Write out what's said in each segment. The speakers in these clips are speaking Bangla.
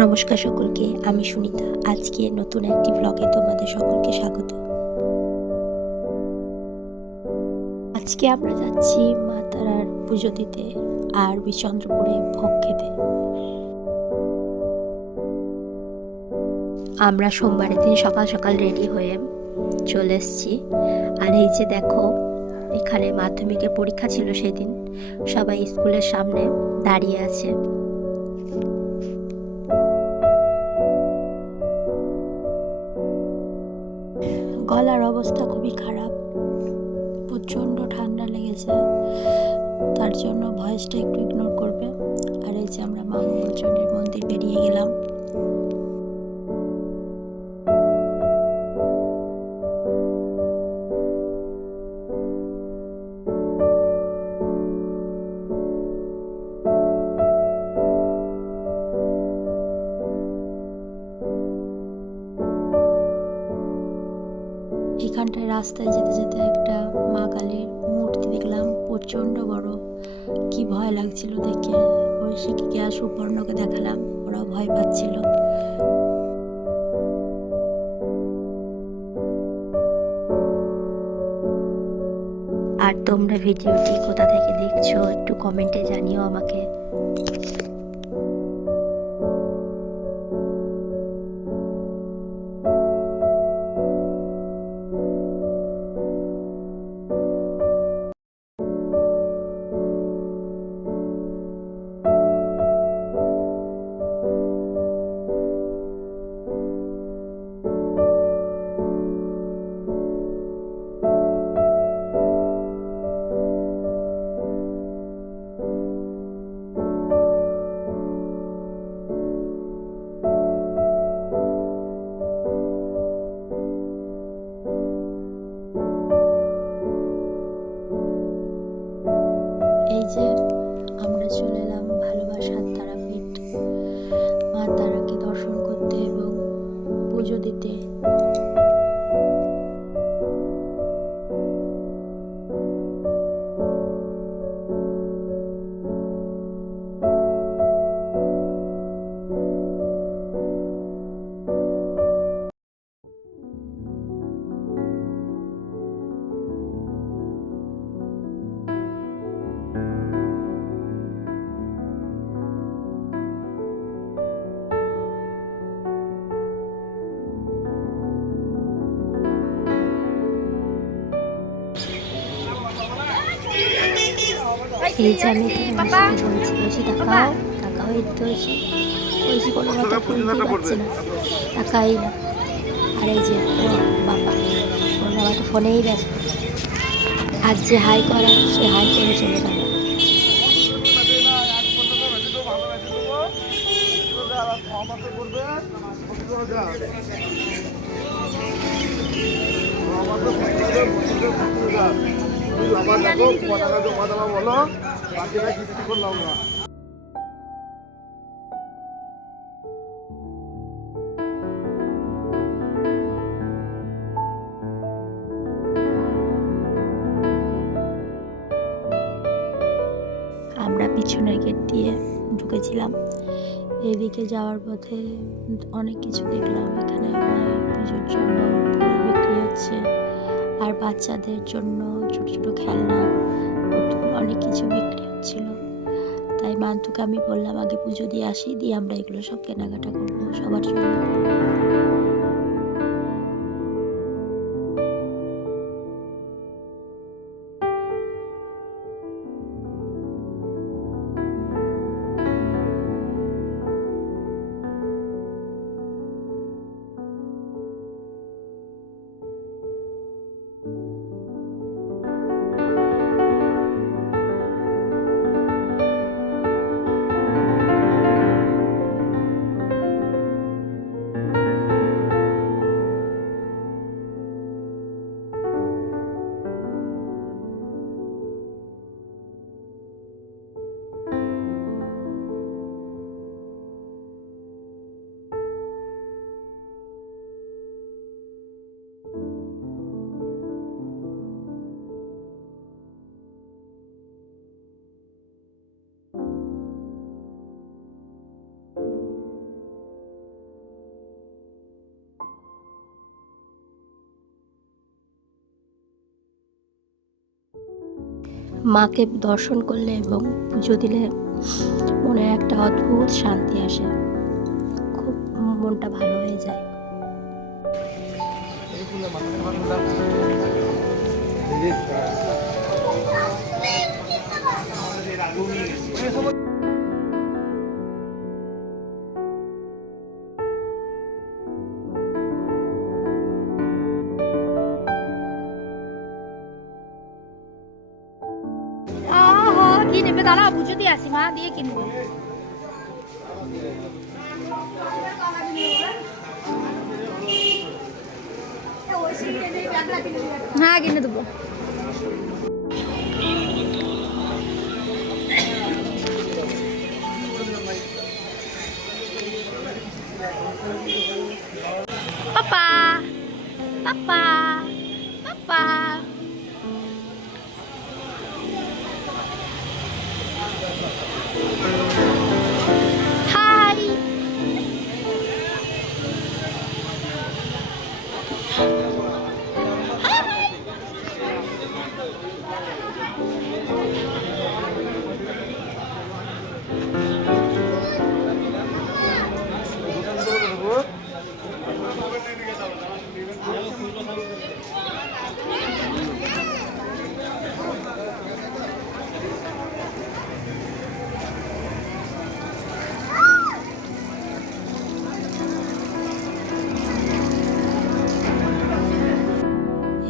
নমস্কার সকলকে, আমি সুনিতা। আজকে নতুন একটি ব্লগে তোমাদের সকলকে স্বাগত। আজকে আমরা যাচ্ছি মা তারার পুজো দিতে আর বিচন্দ্রপুরে ভোগ খেতে। আমরা সোমবারের দিন সকাল সকাল রেডি হয়ে চলে এসেছি। আর এই যে দেখো, এখানে মাধ্যমিকের পরীক্ষা ছিল সেদিন, সবাই স্কুলের সামনে দাঁড়িয়ে আছে। গলার অবস্থা খুবই খারাপ, প্রচণ্ড ঠান্ডা লেগেছে, তার জন্য ভয়েসটা একটু ইগনোর করবে। আর এই যে আমরা মা মঙ্গলচণ্ডীর মন্দির বেরিয়ে গেলাম। এখানটায় রাস্তায় যেতে যেতে একটা মা কালীর মূর্তি দেখলাম, প্রচণ্ড বড়, কি ভয় লাগছিল দেখে। ওই শিখিকে আর সুপর্ণকে দেখালাম, ওরা ভয় পাচ্ছিল। আর তোমরা ভিডিওটি কোথা থেকে দেখছো একটু কমেন্টে জানিও আমাকে। এই যে আমরা চলে এলাম ভালোবাসার তারাপীঠ, মা তারাকে দর্শন করতে এবং পুজো দিতে। এই যে আমি বলছি বলছি তাকাও তাকাও, এই তো বলছি কোনো কথা শুনতেই পাচ্ছি না, তাকাই না। আর এই যে ও বাবা, ওর বাবা তো ফোনেই ব্যস্ত। আর যে হাই করার সে হাই করে চলে গেল। আমরা পিছনের গেট দিয়ে ঢুকেছিলাম। এদিকে যাওয়ার পথে অনেক কিছু দেখলাম। এখানে মায়ের পুজোর জন্য ফুল বিক্রি হচ্ছে, আর বাচ্চাদের জন্য ছোট ছোট খেলনা, পুতুল, অনেক কিছু বিক্রি হচ্ছিল। তাই মান্তুকে আমি বললাম আগে পুজো দিয়ে আসি, দিয়ে আমরা এগুলো সব কেনাকাটা করবো সবার জন্য। মাকে দর্শন করলে এবং পুজো দিলে মনে একটা অদ্ভুত শান্তি আসে, খুব মনটা ভালো হয়ে যায়। কি নেবে দাঁড়া, পুজো দিয়ে আসি, মা দিয়ে কিনবো। হ্যাঁ কিনে দেবো। পাপা পাপা পাপা হাই।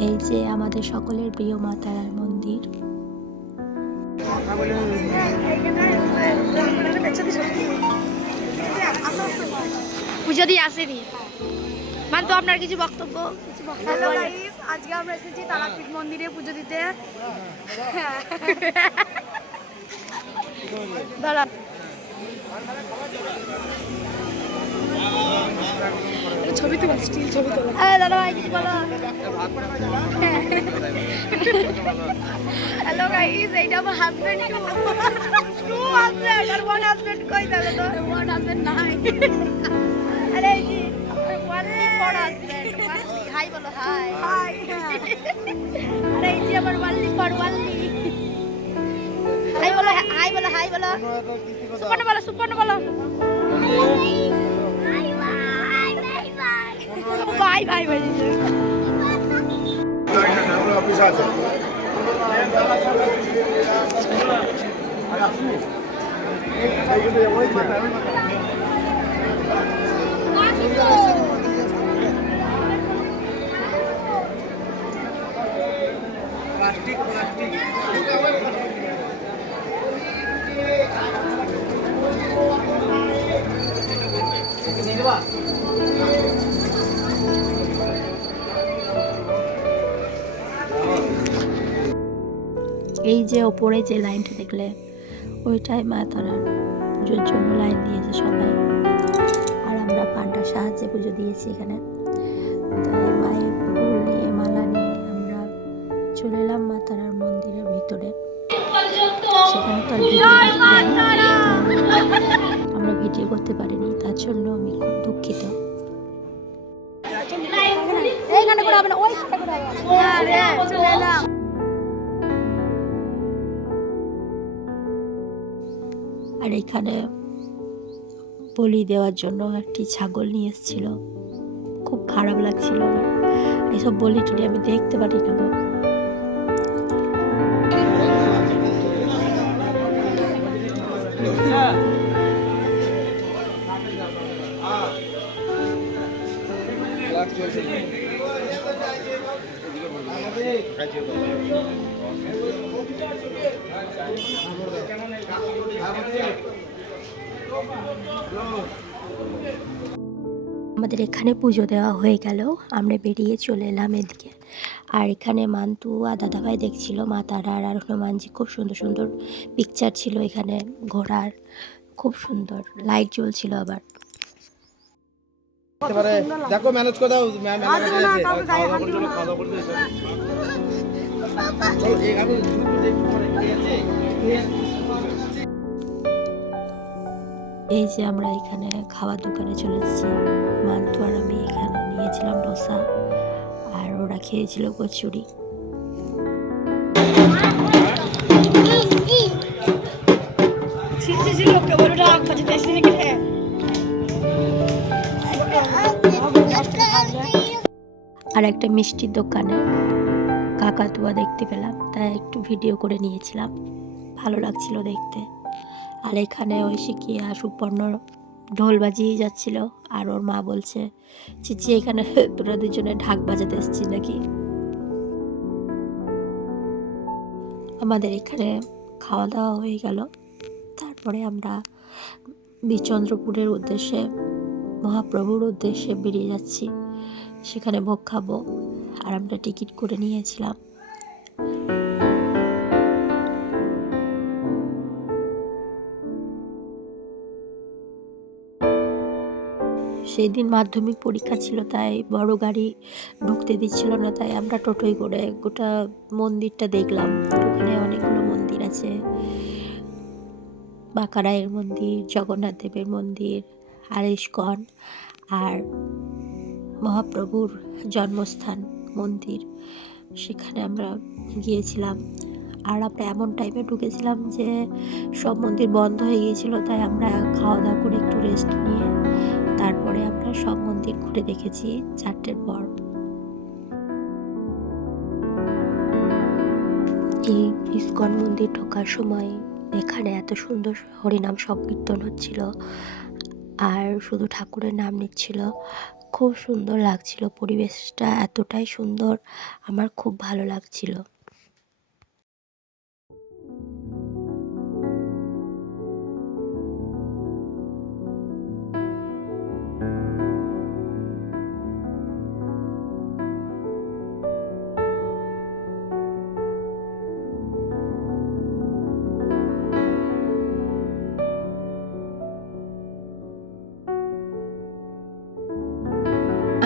এই যে আমাদের সকলের প্রিয় মা তারার মন্দির। পুজো দিয়ে আসেনি মান, তো আপনার কিছু বক্তব্য? হ্যালো গাইস, আজকে আমরা এসেছি তারাপীঠ মন্দিরে পুজো দিতে। দাঁড়া, ছবি তুল, স্টিল ছবি তুল। দাদা ভাই কিছু বলো। হ্যালো গাইস, এইটা আমার হাজবেন্ড, টু হাজবেন্ড আর ওয়ান হাজবেন্ড। কই তাহলে তো ওয়ান হাজবেন্ড নাই। আরে এই যে ওয়ান ফর হাজবেন্ড। হাই বলো, হাই হাই। আরে এই যে আমার ওয়ানলি ফর ওয়ানলি। হাই বলো, হাই বলো, হাই বলো। সুপর্ণ বলো, সুপর্ণ বলো। Bye bye bye. অফিস আছে। প্লাস্টিক প্লাস্টিক এই যে ওপরে যে লাইনটা দেখলে, ওইটাই মা তারার পুজোর জন্য লাইন দিয়েছে সবাই। আর আমরা পান্ডার সাহায্যে পুজো দিয়েছি এখানে। তাই মায়ের ফুল নিয়ে, মালা নিয়ে আমরা চলে এলাম মা তারার মন্দিরের ভিতরে। সেখানে তো আমরা ভিডিও করতে পারিনি, তার জন্য আমি খুব দুঃখিত। এইখানে করে হবে না, ওইখানে করে হবে। আরে চলে এলাম। আর এখানে বলি দেওয়ার জন্য একটি ছাগল নিয়ে এসেছিল, খুব খারাপ লাগছিল আমার। এইসব বলি টুলি আমি দেখতে পারি না গো। আমাদের এখানে পুজো দেওয়া হয়ে গেল, আমরা বেরিয়ে চলে এলাম এদিকে। আর এখানে মান্তু আর দাদাভাই দেখছিল মা তারার আর হনুমানজি, খুব সুন্দর সুন্দর পিকচার ছিল এখানে ঘোড়ার, খুব সুন্দর লাইট জ্বলছিল। আবার দেখো ম্যানেজ করে দাও, এই যে আমরা এখানে খাবার দোকানে চলে এসেছি। মান্তু আর আমি এখানে নিয়েছিলাম ডোসা, আর ওরা খেয়েছিল কচুরি। কিছু লোককে বলে ডাক বাজে দেখছি নাকি হ্যাঁ আর একটা মিষ্টির দোকানে কাকাতুয়া দেখতে পেলাম, তাই একটু ভিডিও করে নিয়েছিলাম, ভালো লাগছিল দেখতে। আর এখানে ওই শিখিয়া সুপর্ণ ঢোল বাজিয়ে যাচ্ছিল, আর ওর মা বলছে চিচি এখানে তোরা দুজনে ঢাক বাজাতে এসছিস নাকি। আমাদের এখানে খাওয়া দাওয়া হয়ে গেল, তারপরে আমরা বিচন্দ্রপুরের উদ্দেশ্যে, মহাপ্রভুর উদ্দেশ্যে বেরিয়ে যাচ্ছি, সেখানে ভোগ খাবো। আর আমরা টিকিট করে নিয়েছিলাম। সেই দিন মাধ্যমিক পরীক্ষা ছিল, তাই বড় গাড়ি ঢুকতে দিচ্ছিল না, তাই আমরা টোটোয় করে গোটা মন্দিরটা দেখলাম। ওখানে অনেকগুলো মন্দির আছে, বাঁকারায়ের মন্দির, জগন্নাথ দেবের মন্দির, আর ইস্কন, আর মহাপ্রভুর জন্মস্থান মন্দির, সেখানে আমরা গিয়েছিলাম। আর আমরা এমন টাইমে ঢুকেছিলাম যে সব মন্দির বন্ধ হয়ে গিয়েছিল, তাই আমরা খাওয়া দাওয়া করে একটু রেস্ট নিয়ে তারপরে আমরা সব মন্দির ঘুরে দেখেছি 4টের পর। এই ইস্কন মন্দির ঢোকার সময় এখানে এত সুন্দর হরিনাম সংকীর্তন হচ্ছিল, আর শুধু ঠাকুরের নাম নিচ্ছিল, খুব সুন্দর লাগছিল। পরিবেশটা এতটাই সুন্দর, আমার খুব ভালো লাগছিল।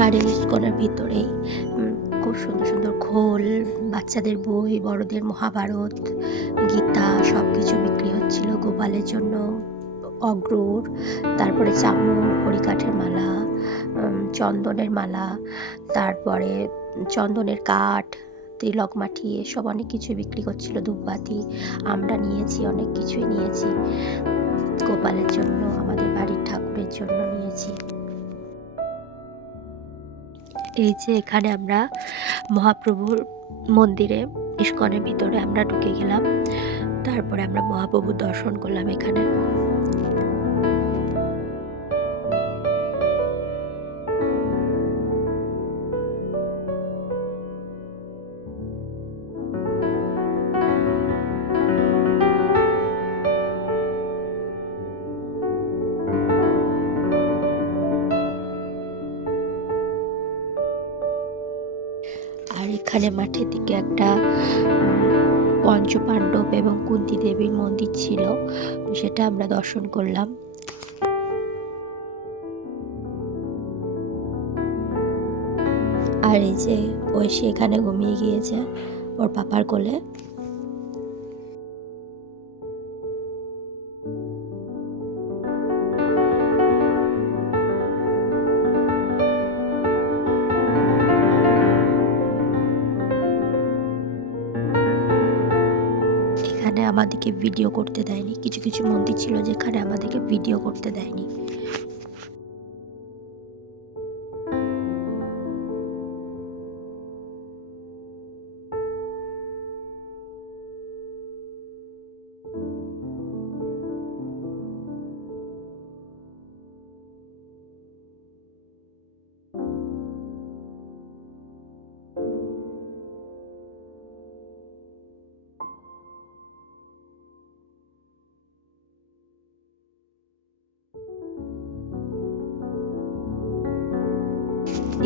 আর এই ইস্কনের ভিতরেই খুব সুন্দর সুন্দর খোল, বাচ্চাদের বই, বড়দের মহাভারত, গীতা সব কিছু বিক্রি হচ্ছিল। গোপালের জন্য অগ্রর, তারপরে চামর, হরিকাঠের মালা, চন্দনের মালা, তারপরে চন্দনের কাঠ, তিলক মাটি, এসব অনেক কিছু বিক্রি করছিল। ধূপবাতি আমরা নিয়েছি, অনেক কিছুই নিয়েছি। গোপালের জন্য, আমাদের বাড়ির ঠাকুরের জন্য নিয়েছি। এই যে এখানে আমরা মহাপ্রভুর মন্দিরে, ইস্কনের ভিতরে আমরা ঢুকে গেলাম, তারপরে আমরা মহাপ্রভুর দর্শন করলাম এখানে। আর এখানে মাঠের দিকে একটা পঞ্চপাণ্ডব এবং কুন্তী দেবীর মন্দির ছিল, সেটা আমরা দর্শন করলাম। আর এই যে ঐশী এখানে ঘুমিয়ে গিয়েছে ওর পাপার কোলে। এখানে আমাদেরকে ভিডিও করতে দেয়নি, কিছু কিছু মন্দির ছিল যেখানে আমাদেরকে ভিডিও করতে দেয়নি।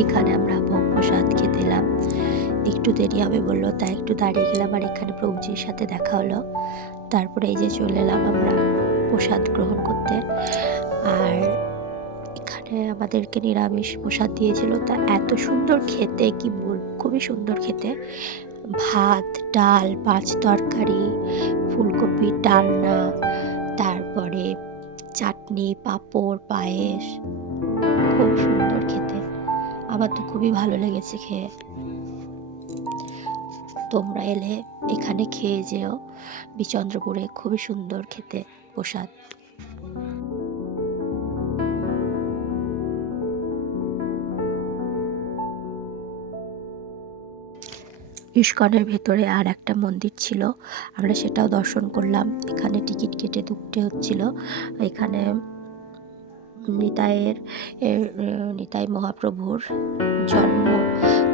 এখানে আমরা ভোগ প্রসাদ খেতে এলাম, একটু দেরি হবে বললো, তাই একটু দাঁড়িয়ে গেলাম। আর এখানে প্রভুজির সাথে দেখা হলো, তারপরে এই যে চলে এলাম আমরা প্রসাদ গ্রহণ করতে। আর এখানে আমাদেরকে নিরামিষ প্রসাদ দিয়েছিল, তা এত সুন্দর খেতে কি বলবো, খুবই সুন্দর খেতে। ভাত, ডাল, 5 তরকারি, ফুলকপির ডালনা, তারপরে চাটনি, পাঁপড়, পায়েস, খুব সুন্দর খেতে। আমার তো খুবই ভালো লেগেছে খেয়ে। তোমরা এলে এখানে খেয়ে যেও, বিচন্দ্রপুরে খুবই সুন্দর খেতে প্রসাদ। ইস্কনের ভেতরে আর একটা মন্দির ছিল, আমরা সেটাও দর্শন করলাম। এখানে টিকিট কেটে ঢুকতে হচ্ছিল। এখানে নিতাই মহাপ্রভুর জন্ম,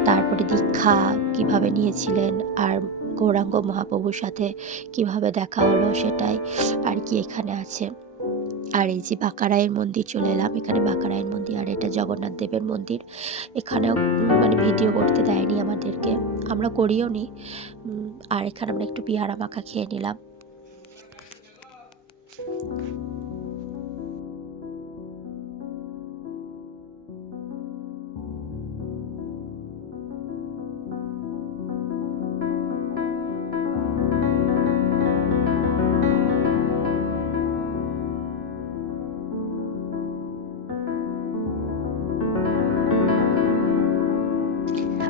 তারপরে দীক্ষা কিভাবে নিয়েছিলেন, আর গৌরাঙ্গ মহাপ্রভুর সাথে কিভাবে দেখা হলো সেটাই আর কি এখানে আছে। আর এই যে বাঁকারায়ের মন্দির চলে এলাম, এখানে বাঁকারায়ের মন্দির, আর এটা জগন্নাথ দেবের মন্দির। এখানেও মানে ভিডিও করতে দেয়নি আমাদেরকে, আমরা করিও নি। আর এখানে আমরা একটু পেয়ারা মাখা খেয়ে নিলাম।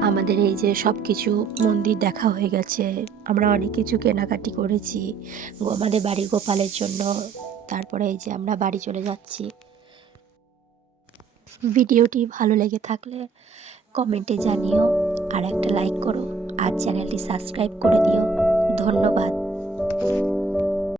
আমাদের এই যে সব কিছু মন্দির দেখা হয়ে গেছে, আমরা অনেক কিছু কেনাকাটি করেছি আমাদের বাড়ির গোপালের জন্য। তারপরে এই যে আমরা বাড়ি চলে যাচ্ছি। ভিডিওটি ভালো লেগে থাকলে কমেন্টে জানিও, আর একটা লাইক করো, আর চ্যানেলটি সাবস্ক্রাইব করে দিও। ধন্যবাদ।